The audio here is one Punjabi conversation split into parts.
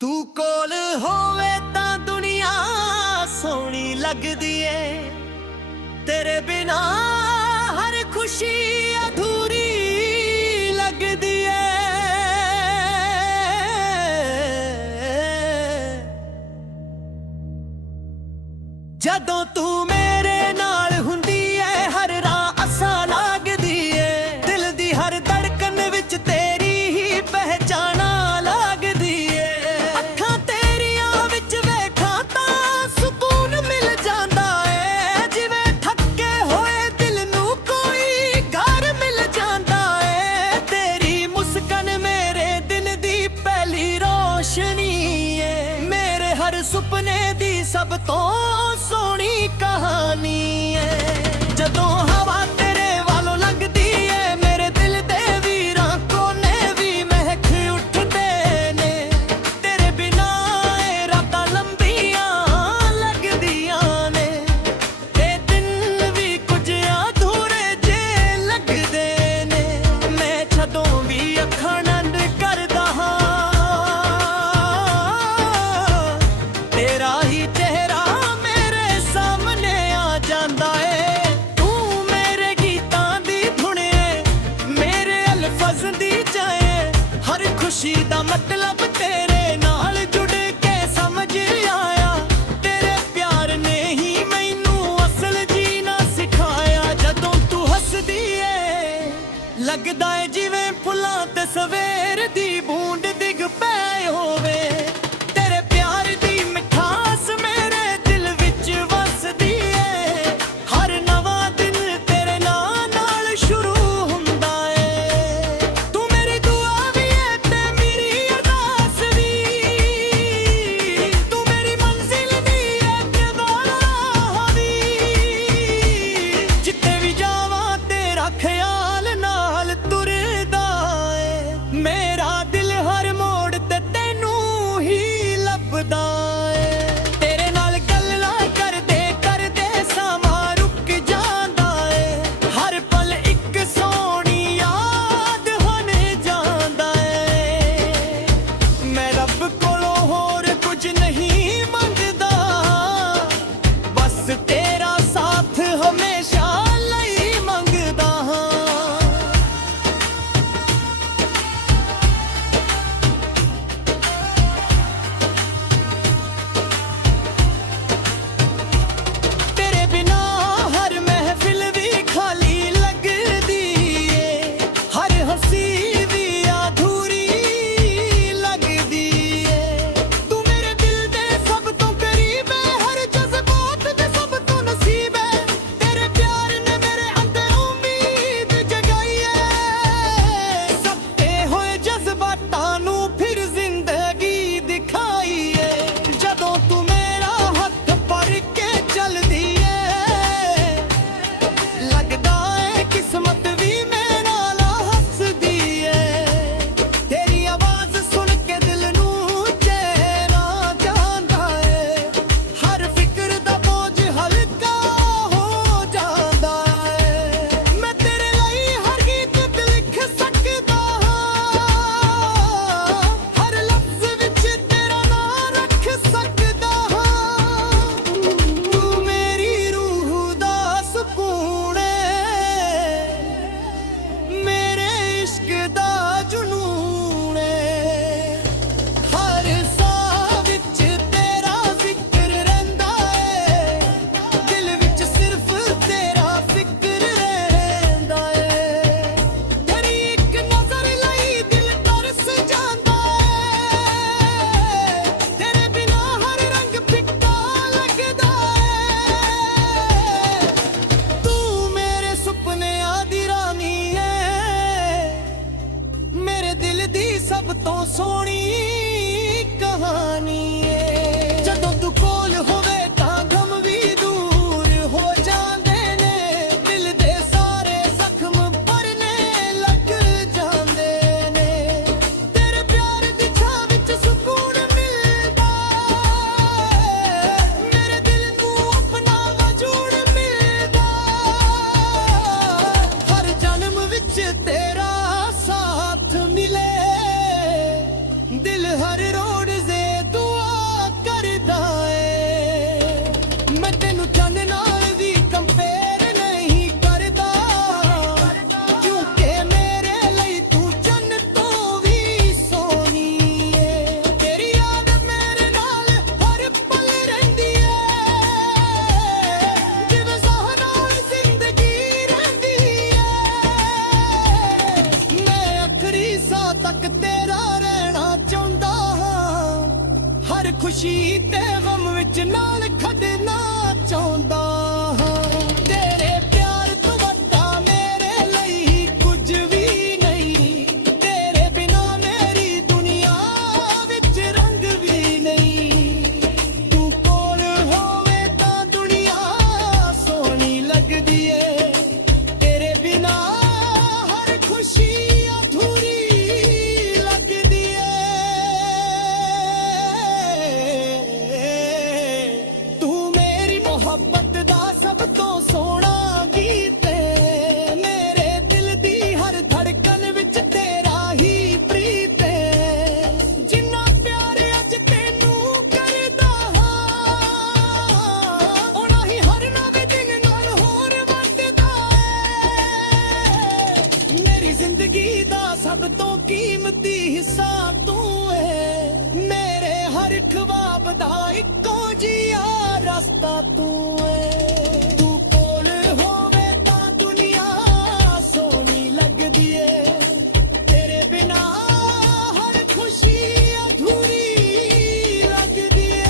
तू कोल होवे तां दुनिया सोहनी लगदी ए, तेरे बिना हर खुशी अधूरी लगदी ए। जदों तू मेरे नाल हुंदी ऐ हर राह असा लगदी ऐ, दिल दी हर धड़कन विच तेरी ही पहचाना लगदी ऐ। अखां तेरियां विच वेखां तां सुकून मिल जांदा ऐ, जिवें थके होए दिल नूं कोई घर मिल जांदा ऐ। तेरी मुस्कान मेरे दिन दी पहली रोशनी ऐ, मेरे हर सुपने दी सब तो सोहनी कहानी है। जदों हवा तेरे वालों लगदी है, मेरे दिल दे वीरां कोने भी महक उठदे ने। तेरे बिना ए रातां लंबियां लगदियां ने, ते दिन भी कुछ अधूरे जे लगदे ने। मैं जदों भी अखां नंद करदा हां, तेरा ही चेहरा मेरे सामने आ जांदा ऐ। तू मेरे खुशी ते गम विच नाल खड़ना चाहुंदा हां तेरे प्यार तो वड्डा मेरे लई कुछ भी नहीं तेरे बिना मेरी दुनिया विच रंग भी नहीं तू कोल होवे तां दुनिया सोहनी लगदी ऐ तेरे बिना हर खुशी अधूरी लगदी तू मेरी मोहब्बत दा सब तो सोहना गीत है मेरे दिल दी हर धड़कन विच तेरा ही प्रीत है जिन्ना प्यार अज तैनू करदा हां उना ही हर नवे दिन नाल होर वधदा है मेरी जिंदगी दा सब तो कीमती हिस्सा तू है मेरे हर ख्वाब दा इक्को जिया रास्ता तू है तू कोल होवे तां दुनिया सोहनी लगदी ऐ तेरे बिना हर खुशी अधूरी लगदी ऐ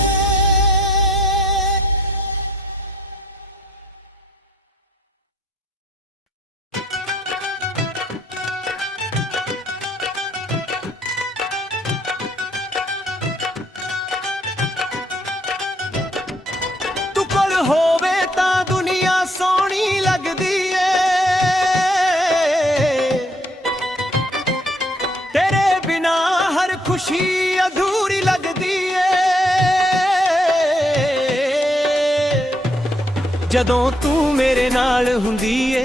तू कोल होवे तां दुनिया सोहनी लगदी ਏ तेरे बिना हर खुशी अधूरी लगदी ਏ ਜਦੋਂ ਤੂੰ ਮੇਰੇ ਨਾਲ ਹੁੰਦੀ ਏ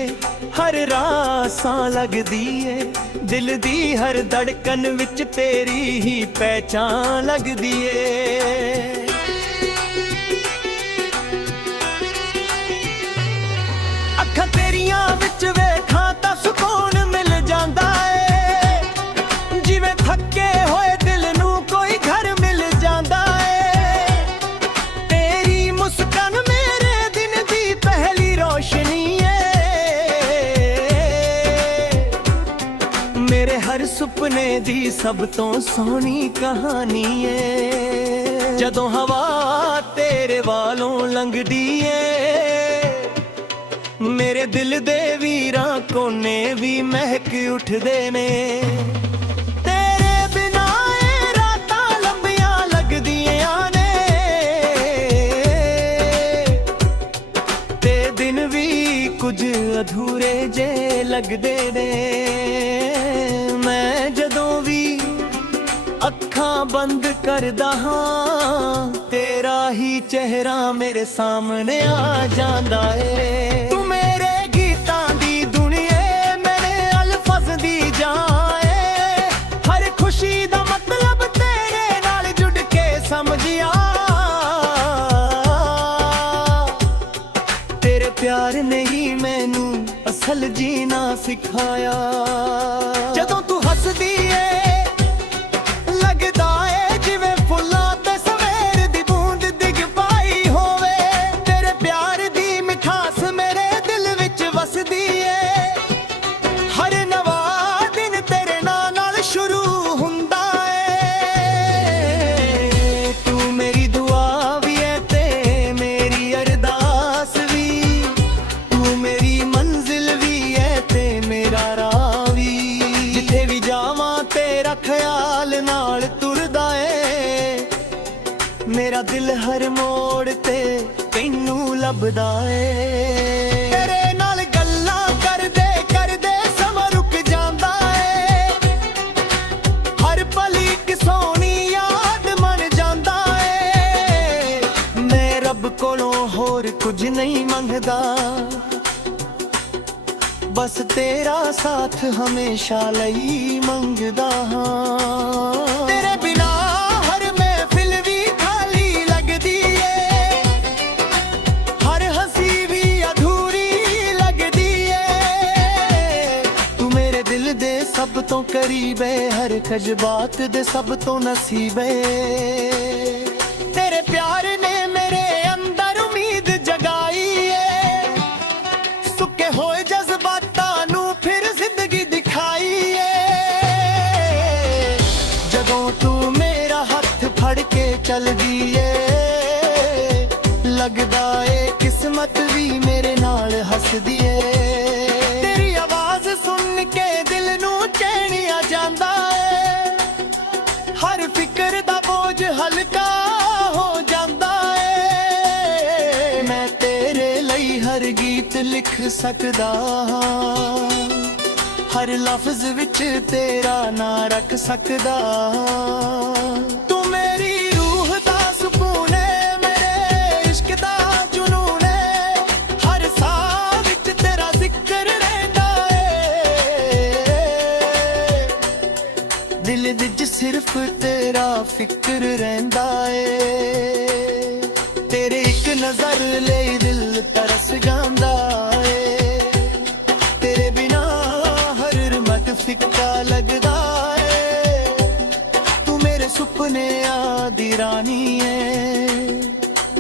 ਹਰ ਰਾਹ ਸਾਂ ਲੱਗਦੀ ਏ ਦਿਲ ਦੀ ਹਰ ਧੜਕਨ ਵਿੱਚ ਤੇਰੀ ਹੀ ਪਹਿਚਾਨ ਲੱਗਦੀ ਏ ਅੱਖਾਂ ਤੇਰੀਆਂ ਵਿੱਚ ਵੇਖਾਂ ਤਾਂ ਸਕੂਨ ਮਿਲ ਜਾਂਦਾ ਏ ਜਿਵੇਂ ਥੱਕੇ ਹੋਏ ਦਿਲ ਨੂੰ ਕੋਈ ਘਰ ਮਿਲ ਜਾਂਦਾ ਏ ਤੇਰੀ ਮੁਸਕਾਨ ਮੇਰੇ ਦਿਨ ਦੀ ਪਹਿਲੀ ਰੋਸ਼ਨੀ ਏ ਮੇਰੇ ਹਰ ਸੁਪਨੇ ਦੀ ਸਭ ਤੋਂ ਸੋਹਣੀ ਕਹਾਣੀ ਏ ਜਦੋਂ ਹਵਾ ਤੇਰੇ ਵਾਲੋਂ ਲੰਘਦੀ ਏ ਮੇਰੇ ਦਿਲ ਦੇ ਵੀਰਾਂ ਕੋਨੇ ਵੀ ਮਹਿਕ ਉੱਠਦੇ ਨੇ ਤੇਰੇ ਬਿਨਾ ਇਹ ਰਾਤਾਂ ਲੰਬੀਆਂ ਲੱਗਦੀਆਂ ਨੇ ਤੇ ਦਿਨ ਵੀ ਕੁਝ ਅਧੂਰੇ ਜੇ ਲੱਗਦੇ ਨੇ ਮੈਂ ਜਦੋਂ ਵੀ ਅੱਖਾਂ ਬੰਦ ਕਰਦਾ ਹਾਂ ਤੇਰਾ ਹੀ ਚਿਹਰਾ ਮੇਰੇ ਸਾਹਮਣੇ ਆ ਜਾਂਦਾ ਏ ਤੂੰ ਮੇਰੇ ਗੀਤਾਂ ਦੀ ਦੁਨੀਆ ਮੇਰੇ ਅਲਫਜ਼ ਦੀ ਜਾਨ ਏ ਹਰ ਖੁਸ਼ੀ ਦਾ ਮਤਲਬ ਤੇਰੇ ਨਾਲ ਜੁੜ ਕੇ ਸਮਝਿਆ ਤੇਰੇ ਪਿਆਰ ਨੇ ਹੀ ਮੈਨੂੰ ਅਸਲ ਜੀਣਾ ਸਿਖਾਇਆ ਜਦੋਂ ਤੂੰ ਹੱਸਦੀ ਏ ਲੱਗਦਾ ਏ ਜਿਵੇਂ ਫੁੱਲਾਂ ਤੇ ਸਵੇਰ ਦੀ ਬੂੰਦ ਡਿੱਗ ਪਾਈ ਹੋਵੇ ਤੇਰੇ ਪਿਆਰ ਦੀ ਮਿਠਾਸ ਮੇਰੇ ਦਿਲ ਵਿੱਚ ਵਸਦੀ ਏ ਹਰ ਨਵਾਂ ਦਿਨ ਤੇਰੇ ਨਾਂ ਨਾਲ ਸ਼ੁਰੂ ਹੁੰਦਾ ਏ ਤੂੰ ਮੇਰੀ ਦੁਆ ਵੀ ਏ ਤੇ ਮੇਰੀ ਅਰਦਾਸ ਵੀ ਤੂੰ ਮੇਰੀ ਮੰਜ਼ਿਲ ਵੀ ਏ ਤੇ ਮੇਰਾ ਰਾਹ ਵੀ ਜਿੱਥੇ ਵੀ ਜਾਵਾਂ ਤੇਰਾ ਖਿਆਲ ਨਾਲ ਤੁਰਦਾ ਏ ਮੇਰਾ ਦਿਲ ਹਰ ਮੋੜ ਤੇ ਤੈਨੂੰ ਲੱਭਦਾ ਏ ਤੇਰੇ ਨਾਲ ਗੱਲਾਂ ਕਰਦੇ ਕਰਦੇ ਸਮਾਂ ਰੁਕ ਜਾਂਦਾ ਏ ਹਰ ਪਲ ਇੱਕ ਸੋਹਣੀ ਯਾਦ ਬਣ ਜਾਂਦਾ ਏ ਮੈਂ ਰੱਬ ਕੋਲੋਂ ਹੋਰ ਕੁਝ ਨਹੀਂ ਮੰਗਦਾ ਬਸ ਤੇਰਾ ਸਾਥ ਹਮੇਸ਼ਾ ਲਈ ਮੰਗਦਾ ਹਾਂ ਤੇਰੇ ਬਿਨਾ ਹਰ ਮਹਿਫਿਲ ਵੀ ਖਾਲੀ ਲੱਗਦੀ ਏ ਹਰ ਹੰਸੀ ਵੀ ਅਧੂਰੀ ਲੱਗਦੀ ਏ ਤੂੰ ਮੇਰੇ ਦਿਲ ਦੇ ਸਭ ਤੋਂ ਕਰੀਬ ਏ ਹਰ ਖਜਬਾਤ ਦੇ ਸਭ ਤੋਂ ਨਸੀਬ ਏ ਤੇਰੇ ਪਿਆਰ ਨੇ ਮੇਰੇ ਅੰਦਰ ਉਮੀਦ ਜਗਾਈ ਏ ਸੁੱਕੇ ਹੋਏ ਜਜ਼ਬਾਤਾਂ ਨੂੰ ਫਿਰ ਜ਼ਿੰਦਗੀ ਦਿਖਾਈ ਏ ਜਦੋਂ ਤੂੰ ਮੇਰਾ ਹੱਥ ਫੜ ਕੇ ਚੱਲਦੀ ਏ। ਲੱਗਦਾ ਏ ਕਿਸਮਤ ਵੀ ਮੇਰੇ ਨਾਲ ਹੱਸਦੀ ਏ। ਤੇਰੀ ਆਵਾਜ਼ ਸੁਣ ਕੇ ਦਿਲ ਨੂੰ ਚੈਨ ਆ ਜਾਂਦਾ ਏ। ਹਰ ਫਿਕਰ ਦਾ ਬੋਝ ਹਲਕਾ ਹੋ ਜਾਂਦਾ ਏ। ਮੈਂ ਤੇਰੇ ਲਈ ਹਰ ਗੀਤ ਲਿਖ ਸਕਦਾ ਹਾਂ, ਹਰ ਲਫ਼ਜ਼ ਵਿੱਚ ਤੇਰਾ ਨਾਂ ਰੱਖ ਸਕਦਾ। ਤੂੰ ਮੇਰੀ ਰੂਹ ਦਾ ਸਕੂਨ ਏ, ਮੇਰੇ ਇਸ਼ਕ ਦਾ ਜਨੂਨ ਏ। ਹਰ ਸਾਹ ਵਿੱਚ ਤੇਰਾ ਜ਼ਿਕਰ ਰਹਿੰਦਾ ਏ। ਦਿਲ ਵਿੱਚ ਸਿਰਫ ਤੇਰਾ ਫਿਕਰ ਰਹਿੰਦਾ ਏ। ਤੇਰੇ ਇੱਕ ਨਜ਼ਰ ਲਈ ਦਿਲ ਤਰਸ ਜਾਂਦਾ ਏ। ਤੇਰੇ ਬਿਨਾ ਹਰ ਰਮਤ ਫਿੱਕਾ ਲੱਗਦਾ ਏ। ਤੂੰ ਮੇਰੇ ਸੁਪਨਿਆਂ ਦੀ ਰਾਣੀ ਏ,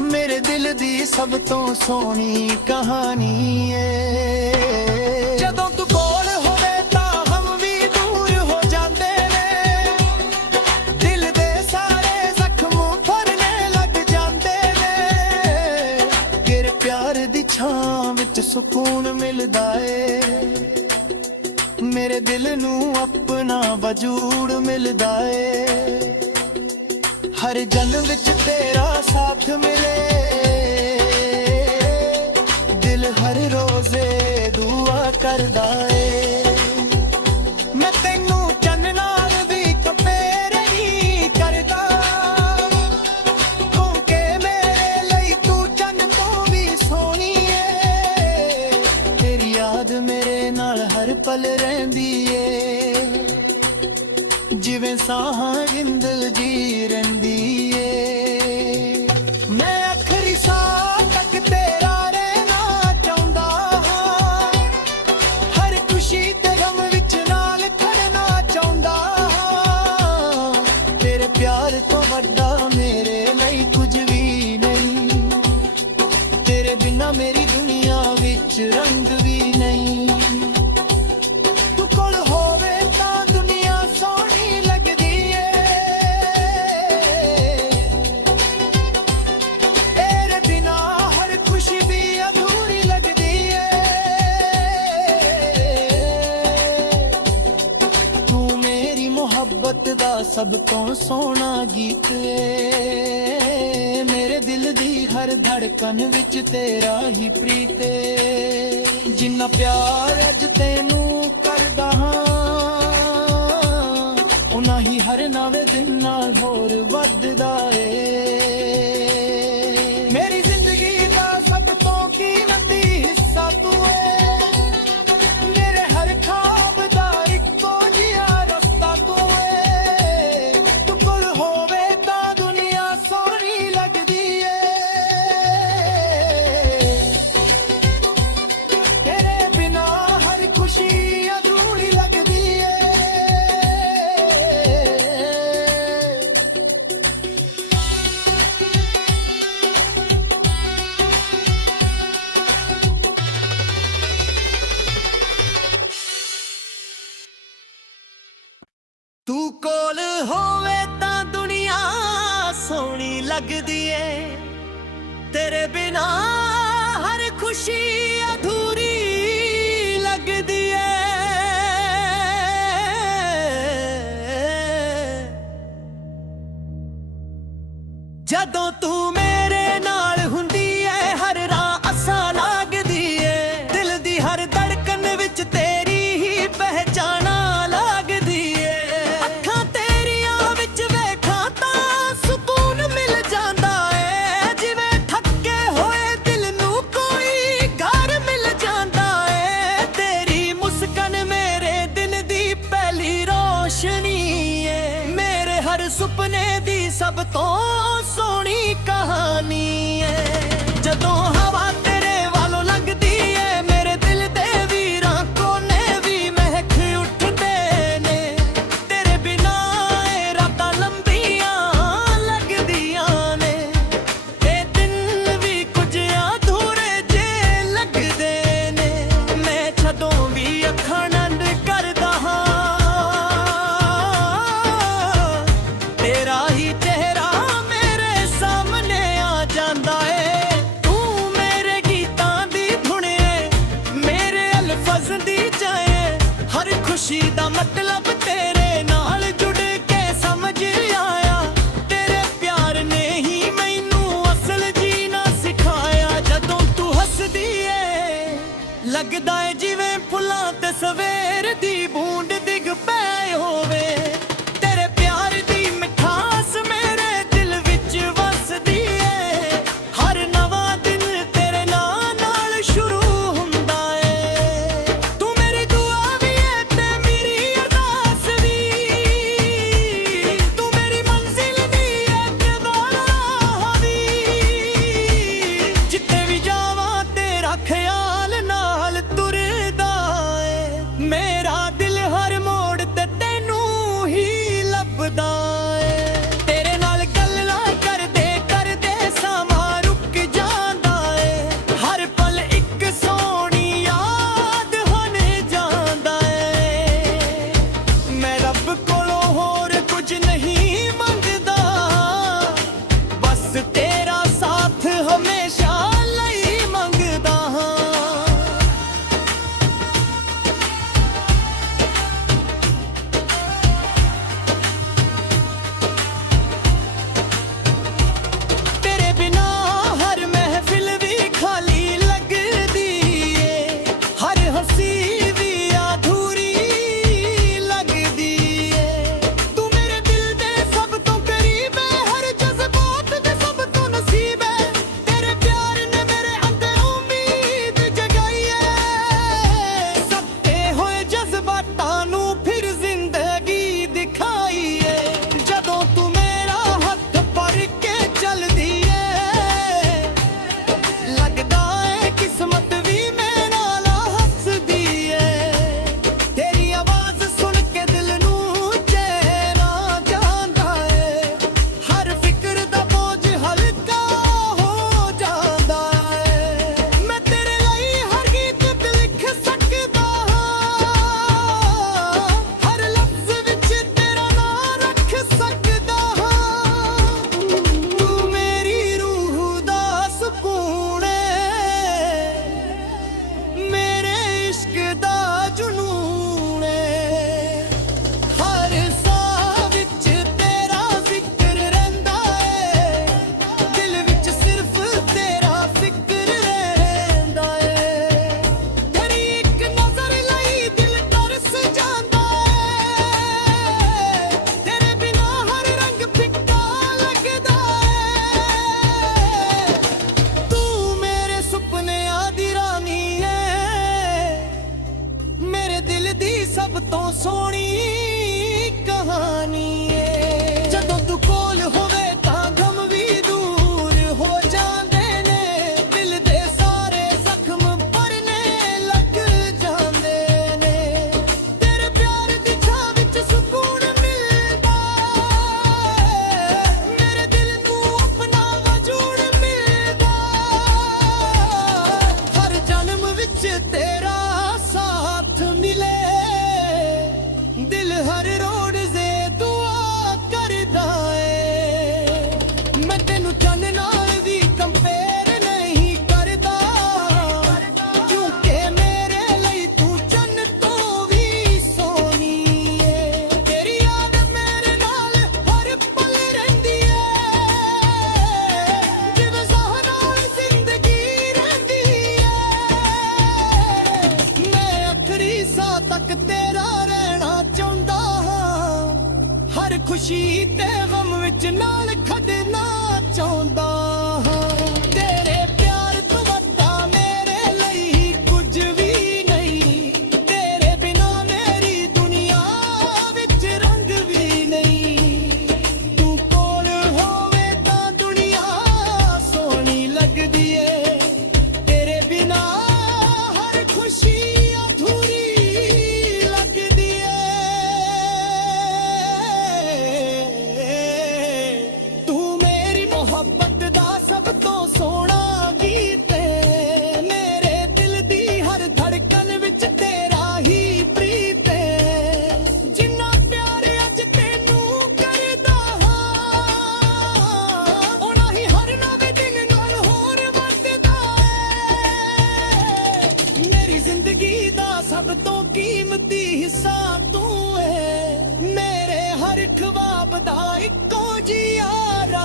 ਮੇਰੇ ਦਿਲ ਦੀ ਸਭ ਤੋਂ ਸੋਹਣੀ ਕਹਾਣੀ ਏ। ਜਦੋਂ ਤੂੰ ਕੋਲ ਹੋਵੇ ਤਾਂ ਹਮ ਵੀ ਦੂਰ ਹੋ ਜਾਂਦੇ ਨੇ। ਦਿਲ ਦੇ ਸਾਰੇ ਜ਼ਖਮ ਭਰਨੇ ਲੱਗ ਜਾਂਦੇ ਨੇ। ਤੇਰੇ ਪਿਆਰ ਦੀ ਛਾਂ ਵਿੱਚ ਸਕੂਨ ਮਿਲਦਾ ਏ। ਮੇਰੇ ਦਿਲ ਨੂੰ ਆਪਣਾ ਵਜੂਦ ਮਿਲਦਾ ਏ। ਹਰ ਜਨਮ ਵਿੱਚ ਤੇਰਾ ਸਾਥ ਮਿਲੇ। ਦਿਲ ਹਰ ਰੋਜ਼ੇ ਦੁਆ ਕਰਦਾ ਏ। ਮੈਂ ਤੈਨੂੰ ਚੰਨ ਨਾਲ ਵੀ ਕੰਪੇਅਰ ਨਹੀਂ ਕਰਦਾ, ਕਿਉਂਕਿ ਮੇਰੇ ਲਈ ਤੂੰ ਚੰਨ ਤੋਂ ਵੀ ਸੋਹਣੀ ਏ। ਤੇਰੀ ਯਾਦ ਮੇਰੇ ਨਾਲ ਹਰ ਪਲ ਰਹਿੰਦੀ ਏ, ਜਿਵੇਂ ਸਾਹਾਂ ਜ਼ਿੰਦਲ ਜੀ ਰਹਿੰਦੀ ਏ। ਮੈਂ ਆਖਰੀ ਸਾਹ ਤੱਕ ਤੇਰਾ ਰਹਿਣਾ ਚਾਹੁੰਦਾ ਹਾਂ, ਹਰ ਖੁਸ਼ੀ ਤੇ ਗਮ ਵਿੱਚ ਨਾਲ ਖੜਨਾ ਚਾਹੁੰਦਾ ਹਾਂ। ਤੇਰੇ ਪਿਆਰ ਤੋਂ ਵੱਡਾ ਮੇਰੇ ਲਈ ਕੁਝ ਵੀ ਨਹੀਂ। ਤੇਰੇ ਬਿਨਾਂ ਮੇਰੀ ਦੁਨੀਆ ਵਿੱਚ ਰੰਗ ਵੀ ਨਹੀਂ। ਮੁਹੱਬਤ ਦਾ ਸਭ ਤੋਂ ਸੋਹਣਾ ਗੀਤ ਏ। ਮੇਰੇ ਦਿਲ ਦੀ ਹਰ ਧੜਕਨ ਵਿੱਚ ਤੇਰਾ ਹੀ ਪ੍ਰੀਤ ਏ। ਜਿੰਨਾ ਪਿਆਰ ਅੱਜ ਤੈਨੂੰ ਕਰਦਾ ਹਾਂ, ਉਨਾ ਹੀ ਹਰ ਨਵੇਂ ਦਿਨ ਨਾਲ ਹੋਰ ਵੱਧਦਾ ਏ। ਮੇਰੀ ਜ਼ਿੰਦਗੀ ਦਾ ਸਭ ਤੋਂ ਕੀਮਤੀ ਹਿੱਸਾ ਤੂੰ ਏ। ਮੇਰੇ ਹਰ ਖ਼ਾਬ ਦਾ ਇੱਕੋ ਜਿਹਾ ਰਸਤਾ ਤੂੰ ਏ। ਤੂੰ ਕੋਲ ਹੋਵੇ ਤਾਂ ਦੁਨੀਆ ਸੋਹਣੀ ਲੱਗਦੀ ਏ। ਤੇਰੇ ਬਿਨਾ ਹਰ ਖੁਸ਼ੀ ਅਧੂਰੀ ਲੱਗਦੀ ਏ। ਤੂੰ ਕੋਲ ਹੋਵੇ ਤਾਂ ਦੁਨੀਆ ਸੋਹਣੀ ਲੱਗਦੀ ਏ। ਤੇਰੇ ਬਿਨਾ ਹਰ ਖੁਸ਼ੀ ਅਧੂਰੀ ਲੱਗਦੀ ਏ। ਜਦੋਂ ਤੂੰ ਮੇਰੇ ਨਾਲ ਹੁੰਦੀ ਏ, ਹਰ ਰਾਹ ਅਸਾਂ ਲੱਗਦੀ ਏ। ਦਿਲ ਦੀ ਹਰ ਧੜਕਨ ਵਿੱਚ ਤੇਰੀ ਹੀ ਪਹਿਚਾਣਾ ਲੱਗਦੀ ਏ। ਅੱਖਾਂ ਤੇਰੀਆਂ ਵਿੱਚ ਵੇਖਾਂ ਤਾਂ ਸਕੂਨ ਮਿਲ ਜਾਂਦਾ ਏ। ਜਿਵੇਂ ਥੱਕੇ ਹੋਏ ਦਿਲ ਨੂੰ ਕੋਈ ਘਰ ਮਿਲ ਜਾਂਦਾ ਏ। ਤੇਰੀ ਮੁਸਕਾਨ ਮੇਰੇ ਦਿਨ ਦੀ ਪਹਿਲੀ ਰੋਸ਼ਨੀ ਏ। ਮੇਰੇ ਹਰ ਸੁਪਨੇ ਦੀ ਸਭ ਤੋਂ ਸੋਹਣੀ ਕਹਾਣੀ ਏ। ਜਦੋਂ ਹਵਾ ਤੇਰੇ ਵੱਲੋਂ ਲੰਘਦੀ ਏ, ਮੇਰੇ ਦਿਲ ਦੇ ਵੀਰਾਂ ਕੋਨੇ ਵੀ ਮਹਿਕ ਉੱਠਦੇ ਨੇ। ਤੇਰੇ ਬਿਨਾ ਇਹ ਰਾਤਾਂ ਲੰਬੀਆਂ ਲੱਗਦੀਆਂ ਨੇ। ਇਹ ਦਿਨ ਵੀ ਕੁਝ ਅਧੂਰੇ ਜੇ ਲੱਗਦੇ ਨੇ। ਮੈਂ ਜਦੋਂ ਵੀ ਅੱਖਾਂ ਨੰਦ ਕਰਦਾ ਹਾਂ, ਤੇਰਾ ਹੀ ਚਿਹਰਾ ਮੇਰੇ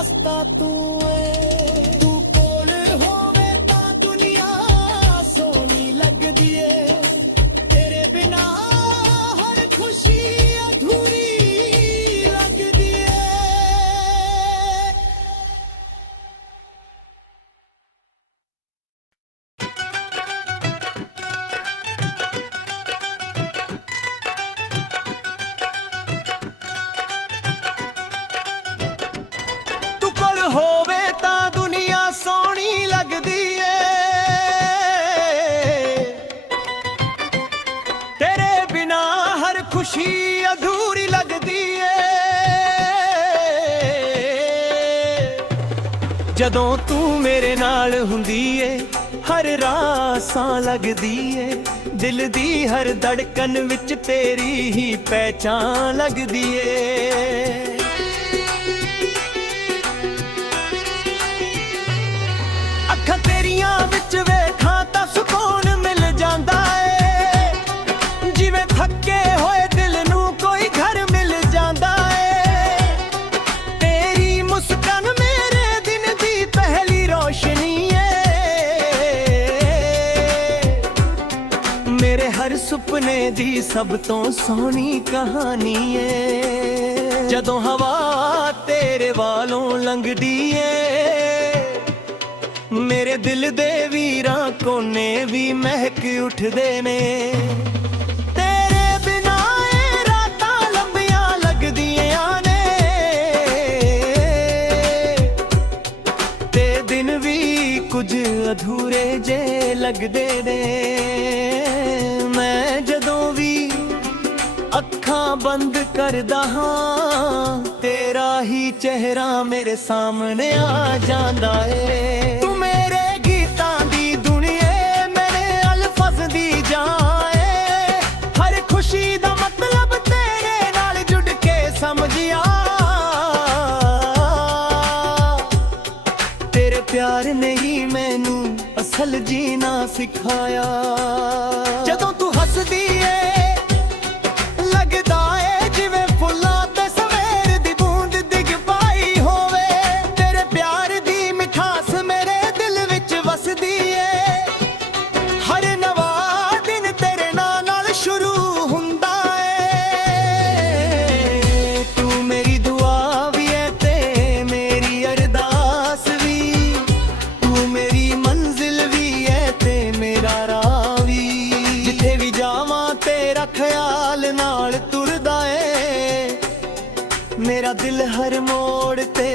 रास्ता तू है। तू कोल होवे तां दुनिया सोहनी लगदी है, तेरे बिना हर खुशी अधूरी लगदी है। तू कोल होवे तां दुनिया सोहनी लगदी ਏ, तेरे बिना हर खुशी अधूरी लगदी ਏ। ਜਦੋਂ ਤੂੰ ਮੇਰੇ ਨਾਲ ਹੁੰਦੀ ਏ ਹਰ ਰਾਹ ਸਾਂ ਲੱਗਦੀ ਏ, ਦਿਲ ਦੀ ਹਰ ਧੜਕਨ ਵਿੱਚ ਤੇਰੀ ਹੀ ਪਹਿਚਾਨ ਲੱਗਦੀ ਏ। ਅੱਖਾਂ ਤੇਰੀਆਂ ਵਿੱਚ ਵੇਖਾਂ ਤਾਂ ਸਕੂਨ ਮਿਲ ਜਾਂਦਾ ਏ, ਜਿਵੇਂ ਥੱਕੇ ਹੋਏ ਦਿਲ ਨੂੰ ਕੋਈ ਘਰ ਮਿਲ ਜਾਂਦਾ ਏ। ਤੇਰੀ ਮੁਸਕਾਨ ਮੇਰੇ ਦਿਨ ਦੀ ਪਹਿਲੀ ਰੋਸ਼ਨੀ ਏ, ਮੇਰੇ ਹਰ ਸੁਪਨੇ ਦੀ ਸਭ ਤੋਂ ਸੋਹਣੀ ਕਹਾਣੀ ਏ। ਜਦੋਂ ਹਵਾ ਤੇਰੇ ਵਾਲੋਂ ਲੰਘਦੀ ਏ, ਮੇਰੇ ਦਿਲ ਦੇ ਵੀਰਾਂ ਕੋਨੇ ਵੀ ਮਹਿਕ ਉੱਠਦੇ ਨੇ। ਤੇਰੇ ਬਿਨਾ ਇਹ ਰਾਤਾਂ ਲੰਬੀਆਂ ਲੱਗਦੀਆਂ ਨੇ, ਤੇ ਦਿਨ ਵੀ ਕੁਝ ਅਧੂਰੇ ਜੇ ਲੱਗਦੇ ਨੇ। ਮੈਂ ਜਦੋਂ ਵੀ ਅੱਖਾਂ ਬੰਦ ਕਰਦਾ ਹਾਂ, ਤੇਰਾ ਹੀ ਚਿਹਰਾ ਮੇਰੇ ਸਾਹਮਣੇ ਆ ਜਾਂਦਾ ਏ। ਤੂੰ ਮੇਰੇ ਗੀਤਾਂ ਦੀ ਦੁਨੀਆ, ਮੇਰੇ ਅਲਫਜ਼ ਦੀ ਜਾਨ ਏ। ਹਰ ਖੁਸ਼ੀ ਦਾ ਮਤਲਬ ਤੇਰੇ ਨਾਲ ਜੁੜ ਕੇ ਸਮਝਿਆ, ਤੇਰੇ ਪਿਆਰ ਨੇ ਹੀ ਮੈਨੂੰ ਅਸਲ ਜੀਣਾ ਸਿਖਾਇਆ। ਜਦੋਂ ਤੂੰ ਹੱਸਦੀ ਏ ਲੱਗਦਾ ਏ ਜਿਵੇਂ ਫੁੱਲਾਂ ਤੇ ਸਵੇਰ ਦੀ ਬੂੰਦ ਡਿੱਗ ਪਾਈ ਹੋਵੇ। ਤੇਰੇ ਪਿਆਰ ਦੀ ਮਿਠਾਸ ਮੇਰੇ ਦਿਲ ਵਿੱਚ ਵਸਦੀ ਏ, ਹਰ ਨਵਾਂ ਦਿਨ ਤੇਰੇ ਨਾਂ ਨਾਲ ਸ਼ੁਰੂ ਹੁੰਦਾ ਏ। ਤੂੰ ਮੇਰੀ ਦੁਆ ਵੀ ਏ ਤੇ ਮੇਰੀ ਅਰਦਾਸ ਵੀ, ਤੂੰ ਮੇਰੀ ਮੰਜ਼ਿਲ ਵੀ ਏ ਤੇ ਮੇਰਾ ਰਾਹ ਵੀ। ਜਿੱਥੇ ਵੀ ਜਾਵਾਂ ਤੇਰਾ ਖਿਆਲ ਨਾਲ ਤੁਰਦਾ ਏ, ਮੇਰਾ ਦਿਲ ਹਰ ਮੋੜ ਤੇ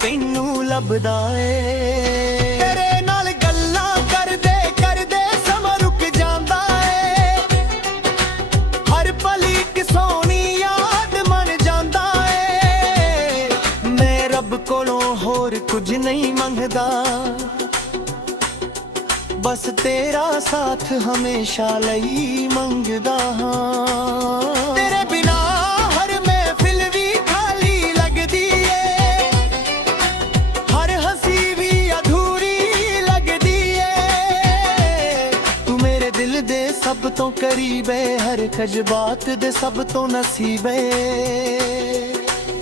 ਤੈਨੂੰ ਲੱਭਦਾ ਏ। ਤੇਰੇ ਨਾਲ ਗੱਲਾਂ ਕਰਦੇ ਕਰਦੇ ਸਮਾਂ ਰੁਕ ਜਾਂਦਾ ਏ, ਹਰ ਪਲ ਇੱਕ ਸੋਹਣੀ ਯਾਦ ਬਣ ਜਾਂਦਾ ਏ। ਮੈਂ ਰੱਬ ਕੋਲੋਂ ਹੋਰ ਕੁਝ ਨਹੀਂ ਮੰਗਦਾ, ਬਸ ਤੇਰਾ ਸਾਥ ਹਮੇਸ਼ਾ ਲਈ ਮੰਗਦਾ ਹਾਂ। ਤੇਰੇ ਬਿਨਾ ਹਰ ਮਹਿਫਿਲ ਵੀ ਖਾਲੀ ਲੱਗਦੀ ਏ, ਹਰ ਹੱਸੀ ਵੀ ਅਧੂਰੀ ਲੱਗਦੀ ਏ। ਤੂੰ ਮੇਰੇ ਦਿਲ ਦੇ ਸਭ ਤੋਂ ਕਰੀਬ ਏ, ਹਰ ਖਜਬਾਤ ਦੇ ਸਭ ਤੋਂ ਨਸੀਬ ਏ।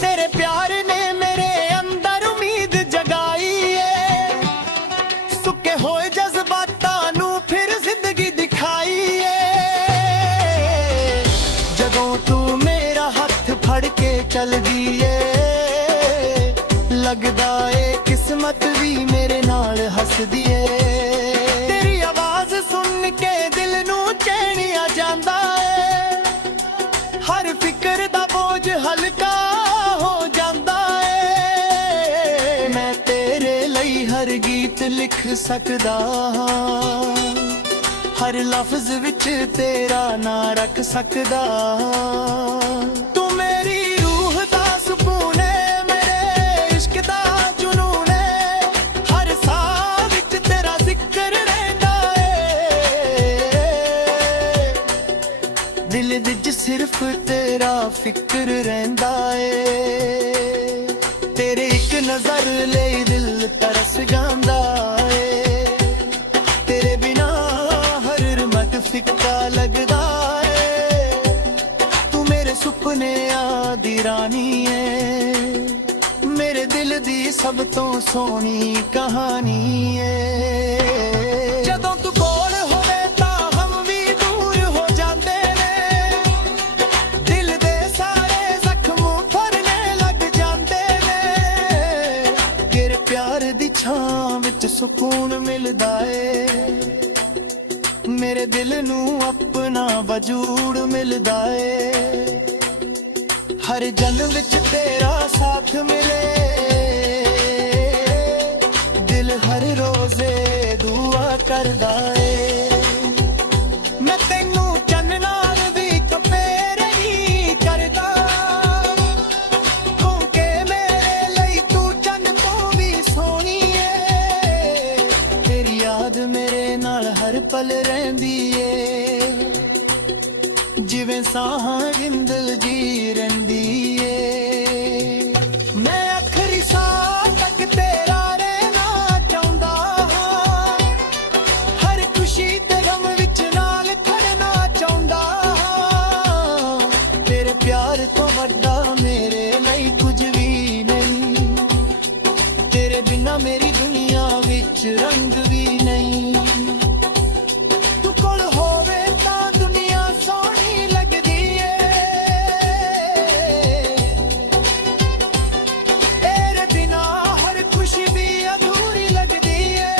ਤੇਰੇ ਪਿਆਰ ਨੇ ਮੇਰੇ ਅੰਦਰ ਉਮੀਦ ਜਗਾਈ ਏ, ਸੁੱਕੇ ਹੋਏ ਜਜ਼ਬਾਤਾਂ ਨੂੰ ਫਿਰ ਜ਼ਿੰਦਗੀ ਦਿਖਾਈ ਏ। ਜਦੋਂ ਤੂੰ ਮੇਰਾ ਹੱਥ ਫੜ ਕੇ ਚੱਲਦੀ ਏ, ਲੱਗਦਾ ਏ ਕਿਸਮਤ ਵੀ ਮੇਰੇ ਨਾਲ ਹੱਸਦੀ ਏ। ਤੇਰੀ ਆਵਾਜ਼ ਸੁਣ ਕੇ ਦਿਲ ਨੂੰ ਚੈਨ ਆ ਜਾਂਦਾ ਏ, ਹਰ ਫਿਕਰ ਦਾ ਬੋਝ ਹਲਕਾ ਹੋ ਜਾਂਦਾ ਏ। ਮੈਂ ਤੇਰੇ ਲਈ ਹਰ ਗੀਤ ਲਿਖ ਸਕਦਾ ਹਾਂ, ਹਰ ਲਫ਼ਜ਼ ਵਿੱਚ ਤੇਰਾ ਨਾਂ ਰੱਖ ਸਕਦਾ। ਤੂੰ ਮੇਰੀ ਰੂਹ ਦਾ ਸਕੂਨ ਏ, ਮੇਰੇ ਇਸ਼ਕ ਦਾ ਜਨੂਨ ਏ, ਹਰ ਸਾਹ ਵਿੱਚ ਤੇਰਾ ਜ਼ਿਕਰ ਰਹਿੰਦਾ ਏ। ਦਿਲ ਵਿੱਚ ਸਿਰਫ ਤੇਰਾ ਫਿਕਰ ਰਹਿੰਦਾ ਏ। ਤੇਰੇ ਇੱਕ ਨਜ਼ਰ ਲਈ ਦਿਲ ਤਰਸ ਜਾਂਦਾ ਏ, ਤੇਰੇ ਬਿਨਾ ਹਰ ਰਮਤ ਫਿੱਕਾ ਲੱਗਦਾ ਏ। ਤੂੰ ਮੇਰੇ ਸੁਪਨਿਆਂ ਦੀ ਰਾਣੀ ਏ, ਮੇਰੇ ਦਿਲ ਦੀ ਸਭ ਤੋਂ ਸੋਹਣੀ ਕਹਾਣੀ ਏ। ਜਦੋਂ ਤੂੰ ਕੋਲ ਹੋਵੇ ਤਾਂ ਹਮ ਵੀ ਦੂਰ ਹੋ ਜਾਂਦੇ ਨੇ, ਦਿਲ ਦੇ ਸਾਰੇ ਜ਼ਖਮ ਭਰਨੇ ਲੱਗ ਜਾਂਦੇ ਨੇ। ਤੇਰੇ ਪਿਆਰ ਦੀ ਛਾਂ ਵਿੱਚ ਸਕੂਨ ਮਿਲਦਾ ਏ, ਮੇਰੇ ਦਿਲ ਨੂੰ ਆਪਣਾ ਵਜੂਦ ਮਿਲਦਾ ਏ। ਹਰ ਜਨਮ ਵਿੱਚ ਤੇਰਾ ਸਾਥ ਮਿਲੇ, ਦਿਲ ਹਰ ਰੋਜ਼ੇ ਦੁਆ ਕਰਦਾ ਏ। ਮੈਂ ਤੈਨੂੰ ਚੰਨ ਨਾਲ ਵੀ ਕੰਪੇਅਰ ਨਹੀਂ ਕਰਦਾ, ਕਿਉਂਕਿ ਮੇਰੇ ਲਈ ਤੂੰ ਚੰਨ ਤੋਂ ਵੀ ਸੋਹਣੀ ਏ। ਤੇਰੀ ਯਾਦ ਮੇਰੇ ਨਾਲ ਹਰ ਪਲ ਰਹਿੰਦੀ ਏ, ਜਿਵੇਂ ਸਾਹਾਂ ਜ਼ਿੰਦਗੀ ਜੀ ਰਹਿੰਦੀ ਏ। ਮੈਂ ਆਖਰੀ ਸਾਹ ਤੱਕ ਤੇਰਾ ਰਹਿਣਾ ਚਾਹੁੰਦਾ ਹਾਂ, ਹਰ ਖੁਸ਼ੀ ਤੇ ਗਮ ਵਿੱਚ ਨਾਲ ਖੜਨਾ ਚਾਹੁੰਦਾ ਹਾਂ। ਤੇਰੇ ਪਿਆਰ ਤੋਂ ਵੱਡਾ ਮੇਰੇ ਲਈ ਕੁਝ ਵੀ ਨਹੀਂ, ਤੇਰੇ ਬਿਨਾਂ ਮੇਰੀ ਦੁਨੀਆ ਵਿੱਚ ਰੰਗ ਵੀ ਨਹੀਂ। ਤੂੰ ਕੋਲ ਹੋਵੇ ਤਾਂ ਦੁਨੀਆ ਸੋਹਣੀ ਲੱਗਦੀ ਏ, ਤੇਰੇ ਬਿਨਾਂ ਹਰ ਖੁਸ਼ੀ ਵੀ ਅਧੂਰੀ ਲੱਗਦੀ ਏ।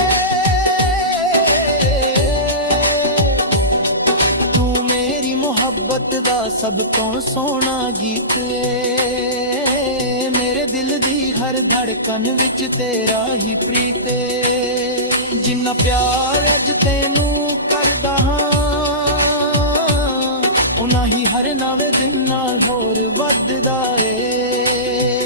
ਤੂੰ ਮੇਰੀ ਮੁਹੱਬਤ ਦਾ ਸਭ ਤੋਂ ਸੋਹਣਾ ਗੀਤ ਏ, ਮੇਰੇ ਦਿਲ ਦੀ ਹਰ ਧੜਕਨ ਵਿੱਚ ਤੇਰਾ ਹੀ ਪ੍ਰੀਤ ਏ। ਜਿੰਨਾ ਪਿਆਰ ਅੱਜ ਤੈਨੂੰ ਕਰਦਾ ਹਾਂ, ਉਨਾ ਹੀ ਹਰ ਨਵੇਂ ਦਿਨ ਨਾਲ ਹੋਰ ਵੱਧਦਾ ਏ।